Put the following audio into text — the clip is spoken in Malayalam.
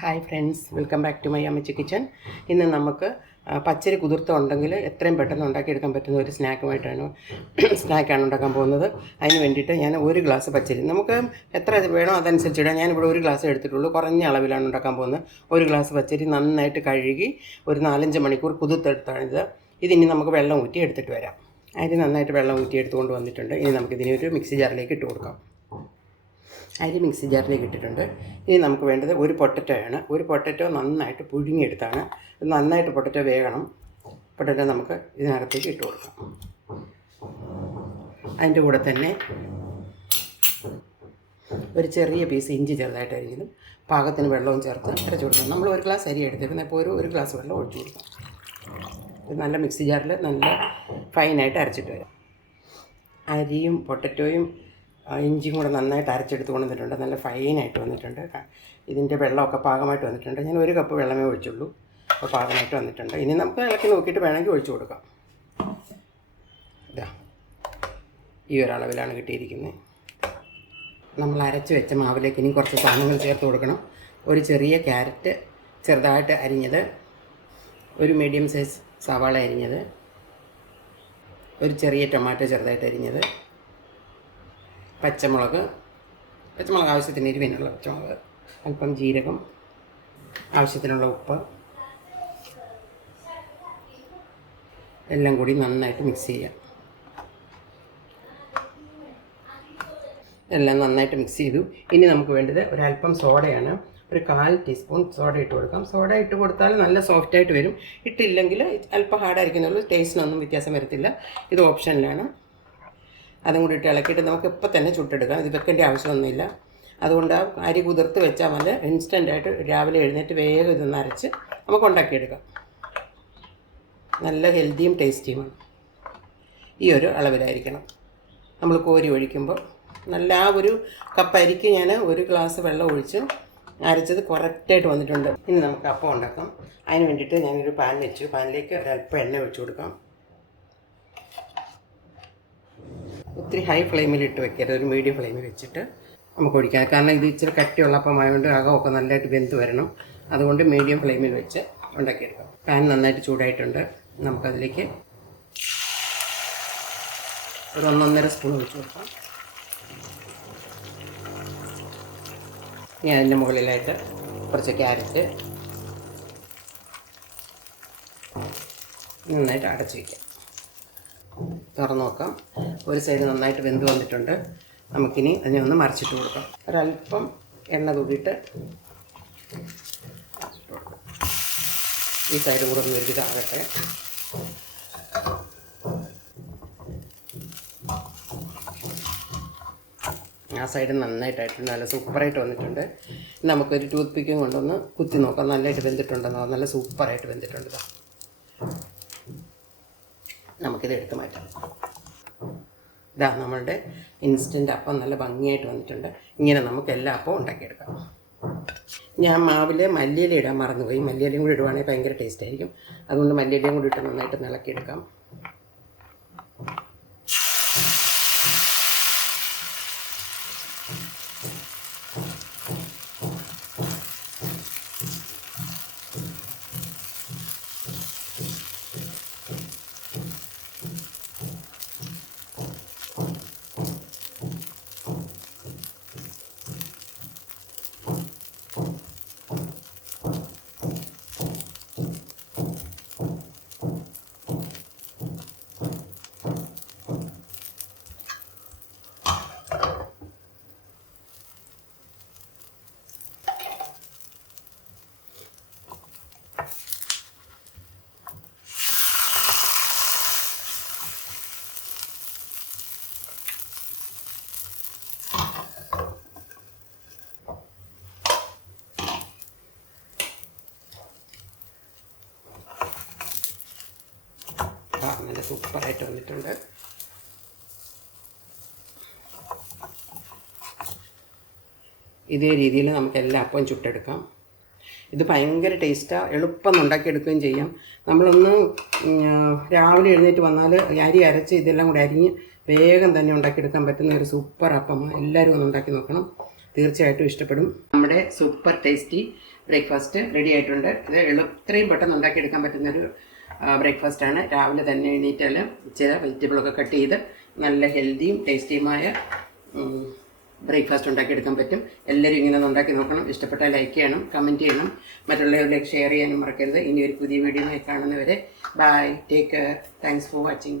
Hi friends welcome back to my അമ്മച്ചി കിച്ചൺ ഇന്ന് നമുക്ക് പച്ചരി പച്ചരി കുതിർത്തുണ്ടെങ്കിൽ എത്രയും പെട്ടെന്ന് ഉണ്ടാക്കിയെടുക്കാൻ പറ്റുന്ന ഒരു സ്നാക്കുമായിട്ടാണ് സ്നാക്കാണ് ഉണ്ടാക്കാൻ പോകുന്നത്. അതിന് വേണ്ടിയിട്ട് ഞാൻ ഒരു ഗ്ലാസ് പച്ചരി. നമുക്ക് എത്ര വേണോ അതനുസരിച്ച് ഇടാം. ഞാനിവിടെ ഒരു ഗ്ലാസ് എടുത്തിട്ടുള്ളൂ. കുറഞ്ഞ അളവിലാണ് ഉണ്ടാക്കാൻ പോകുന്നത്. ഒരു ഗ്ലാസ് പച്ചരി നന്നായിട്ട് കഴുകി ഒരു നാലഞ്ച് മണിക്കൂർ കുതിർത്തെടുത്താണിത്. ഇതിനി നമുക്ക് വെള്ളം ഊറ്റി എടുത്തിട്ട് വരാം. അതിന് നന്നായിട്ട് വെള്ളം ഊറ്റി എടുത്തുകൊണ്ട് വന്നിട്ടുണ്ട്. ഇനി നമുക്കിതിനെ ഒരു മിക്സി ജാറിലേക്ക് ഇട്ട് കൊടുക്കാം. അരി മിക്സി ജാറിലേക്ക് ഇട്ടിട്ടുണ്ട്. ഇനി നമുക്ക് വേണ്ടത് ഒരു പൊട്ടറ്റോയാണ് ഒരു പൊട്ടറ്റോ നന്നായിട്ട് പുഴുങ്ങിയെടുത്താണ്. നന്നായിട്ട് പൊട്ടറ്റോ വേകണം. പൊട്ടറ്റോ നമുക്ക് ഇതിനകത്തേക്ക് ഇട്ട് കൊടുക്കാം. അതിന്റെ കൂടെ തന്നെ ഒരു ചെറിയ പീസ് ഇഞ്ചി ചെറുതായിട്ട് അരിഞ്ഞതും പാകത്തിന് വെള്ളവും ചേർത്ത് അരച്ചു കൊടുക്കണം നമ്മൾ ഒരു ഗ്ലാസ് അരി എടുത്തിരുന്നത് ഇപ്പോൾ ഒരു ഒരു ഗ്ലാസ് വെള്ളം ഒഴിച്ചു കൊടുക്കാം. ഇത് നല്ല മിക്സി ജാറിൽ നല്ല ഫൈനായിട്ട് അരച്ചിട്ട് വരാം. അരിയും പൊട്ടറ്റോയും ഇഞ്ചിയും കൂടെ നന്നായിട്ട് അരച്ചെടുത്ത് കൊണ്ടുവന്നിട്ടുണ്ട്. നല്ല ഫൈനായിട്ട് വന്നിട്ടുണ്ട്. ഇതിന്റെ വെള്ളമൊക്കെ പാകമായിട്ട് വന്നിട്ടുണ്ട്. ഞാൻ ഒരു കപ്പ് വെള്ളമേ ഒഴിച്ചുള്ളൂ. അപ്പോൾ പാകമായിട്ട് വന്നിട്ടുണ്ട്. ഇനി നമുക്ക് ഇളക്കി നോക്കിയിട്ട് വേണമെങ്കിൽ ഒഴിച്ചു കൊടുക്കാം. ഇതാ ഈ ഒരളവിലാണ് കിട്ടിയിരിക്കുന്നത്. നമ്മൾ അരച്ച് വെച്ച മാവിലേക്ക് ഇനി കുറച്ച് സാധനങ്ങൾ ചേർത്ത് കൊടുക്കണം. ഒരു ചെറിയ ക്യാരറ്റ് ചെറുതായിട്ട് അരിഞ്ഞത് ഒരു മീഡിയം സൈസ് സവാള അരിഞ്ഞത് ഒരു ചെറിയ ടൊമാറ്റോ ചെറുതായിട്ട് അരിഞ്ഞത് പച്ചമുളക് പച്ചമുളക് ആവശ്യത്തിന് എരിവിനുള്ള പച്ചമുളക് അല്പം ജീരകം ആവശ്യത്തിനുള്ള ഉപ്പ് എല്ലാം കൂടി നന്നായിട്ട് മിക്സ് ചെയ്യാം. എല്ലാം നന്നായിട്ട് മിക്സ് ചെയ്തു. ഇനി നമുക്ക് വേണ്ടത് ഒരല്പം സോഡയാണ്. ഒരു കാൽ ടീസ്പൂൺ സോഡ ഇട്ട് കൊടുക്കാം. സോഡ ഇട്ട് കൊടുത്താൽ നല്ല സോഫ്റ്റ് ആയിട്ട് വരും. ഇട്ടില്ലെങ്കിൽ അല്പം ഹാർഡായിരിക്കുന്നുള്ളൂ ടേസ്റ്റിനൊന്നും വ്യത്യാസം വരത്തില്ല. ഇത് ഓപ്ഷനിലാണ് അതും കൂടി ഇട്ട് ഇളക്കിയിട്ട് നമുക്ക് ഇപ്പം തന്നെ ചുട്ടെടുക്കാം. ഇത് വെക്കേണ്ട ആവശ്യമൊന്നുമില്ല. അതുകൊണ്ട് അരി കുതിർത്ത് വെച്ചാൽ മതി. ഇൻസ്റ്റന്റായിട്ട് രാവിലെ എഴുന്നേറ്റ് വേഗം ഇതൊന്ന് അരച്ച് നമുക്ക് ഉണ്ടാക്കിയെടുക്കാം. നല്ല ഹെൽത്തിയും ടേസ്റ്റിയുമാണ്. ഈ ഒരു അളവിലായിരിക്കണം. നമ്മൾ കോരി ഒഴിക്കുമ്പോൾ നല്ല ആ ഒരു കപ്പ് അരിക്ക് ഞാൻ ഒരു ഗ്ലാസ് വെള്ളം ഒഴിച്ച് അരച്ചത് കറക്റ്റായിട്ട് വന്നിട്ടുണ്ട്. ഇനി നമുക്ക് അപ്പം ഉണ്ടാക്കാം. അതിന് വേണ്ടിയിട്ട് ഞാനൊരു പാൻ വെച്ചു. പാനിലേക്ക് ഒരല്പം എണ്ണ ഒഴിച്ചു കൊടുക്കാം. ഒത്തിരി ഹൈ ഫ്ലെയിമിൽ ഇട്ട് വെക്കരുത്. ഒരു മീഡിയം ഫ്ലെയിമിൽ വെച്ചിട്ട് നമുക്ക് ഒഴിക്കാം. കാരണം ഇത് ഇച്ചിരി കട്ടിയുള്ള അപ്പമായതുകൊണ്ട് അകമൊക്കെ നല്ലതായിട്ട് വെന്ത് വരണം. അതുകൊണ്ട് മീഡിയം ഫ്ലെയിമിൽ വെച്ച് ഉണ്ടാക്കിയെടുക്കാം. പാൻ നന്നായിട്ട് ചൂടായിട്ടുണ്ട്. നമുക്കതിലേക്ക് ഒരു ഒന്നൊന്നര സ്പൂൺ ഒഴിച്ചു കൊടുക്കാം. ഇനി അതിന്റെ മുകളിലായിട്ട് കുറച്ച് ക്യാരറ്റ് നന്നായിട്ട് അടച്ചു വയ്ക്കാം തുറന്ന് നോക്കാം ഒരു സൈഡ് നന്നായിട്ട് വെന്ത് വന്നിട്ടുണ്ട്. നമുക്കിനി അതിനെ ഒന്ന് മറിച്ചിട്ട് കൊടുക്കാം. ഒരല്പം എണ്ണ തൂക്കിയിട്ട് ഈ സൈഡ് കൂടെ ഒന്ന് ഒരു ഇതാകട്ടെ ആ സൈഡ് നന്നായിട്ടായിട്ടുണ്ട്. നല്ല സൂപ്പറായിട്ട് വന്നിട്ടുണ്ട്. നമുക്കൊരു ടൂത്ത് പിക്കും കൊണ്ടൊന്ന് കുത്തി നോക്കാം. നല്ലതായിട്ട് വെന്തിട്ടുണ്ടെന്നോ? നല്ല സൂപ്പറായിട്ട് വെന്തിട്ടുണ്ട്. നമുക്കിത് എടുത്ത് മാറ്റാം ഇതാ നമ്മളുടെ ഇൻസ്റ്റന്റ് അപ്പം നല്ല ഭംഗിയായിട്ട് വന്നിട്ടുണ്ട്. ഇങ്ങനെ നമുക്ക് എല്ലാ അപ്പവും ഉണ്ടാക്കിയെടുക്കാം. ഞാൻ മാവിൽ മല്ലിയില ഇടാൻ മറന്നുപോയി. മല്ലിയിലയും കൂടി ഇടുവാണെങ്കിൽ ഭയങ്കര ടേസ്റ്റ് ആയിരിക്കും. അതുകൊണ്ട് മല്ലിയിലയും കൂടി ഇട്ട് നന്നായിട്ട് നിളക്കിയെടുക്കാം. നല്ല സൂപ്പറായിട്ട് വന്നിട്ടുണ്ട്. ഇതേ രീതിയിൽ നമുക്ക് എല്ലാ ചുട്ടെടുക്കാം. ഇത് ഭയങ്കര ടേസ്റ്റാണ് എളുപ്പം ഉണ്ടാക്കിയെടുക്കുകയും ചെയ്യാം. നമ്മളൊന്ന് രാവിലെ എഴുന്നേറ്റ് വന്നാൽ അരി അരച്ച് ഇതെല്ലാം കൂടി അരിഞ്ഞ് വേഗം തന്നെ ഉണ്ടാക്കിയെടുക്കാൻ പറ്റുന്ന ഒരു സൂപ്പർ അപ്പമാണ് എല്ലാവരും ഒന്ന് ഉണ്ടാക്കി നോക്കണം. തീർച്ചയായിട്ടും ഇഷ്ടപ്പെടും. നമ്മുടെ സൂപ്പർ ടേസ്റ്റി ബ്രേക്ക്ഫാസ്റ്റ് റെഡി ആയിട്ടുണ്ട്. ഇത് എളു പെട്ടെന്ന് ഉണ്ടാക്കിയെടുക്കാൻ പറ്റുന്നൊരു ബ്രേക്ക്ഫാസ്റ്റാണ് രാവിലെ തന്നെ എണീറ്റാൽ ചില വെജിറ്റബിളൊക്കെ കട്ട് ചെയ്ത് നല്ല ഹെൽത്തിയും ടേസ്റ്റിയുമായ ബ്രേക്ക്ഫാസ്റ്റ് ഉണ്ടാക്കിയെടുക്കാൻ പറ്റും. എല്ലാവരും ഇങ്ങനെ ഒന്ന് ഉണ്ടാക്കി നോക്കണം. ഇഷ്ടപ്പെട്ടാൽ ലൈക്ക് ചെയ്യണം കമന്റ് ചെയ്യണം. മറ്റുള്ളവരിലേക്ക് ഷെയർ ചെയ്യാനും മറക്കരുത്. ഇനി ഒരു പുതിയ വീഡിയോ കാണുന്നവരെ bye take care thanks for watching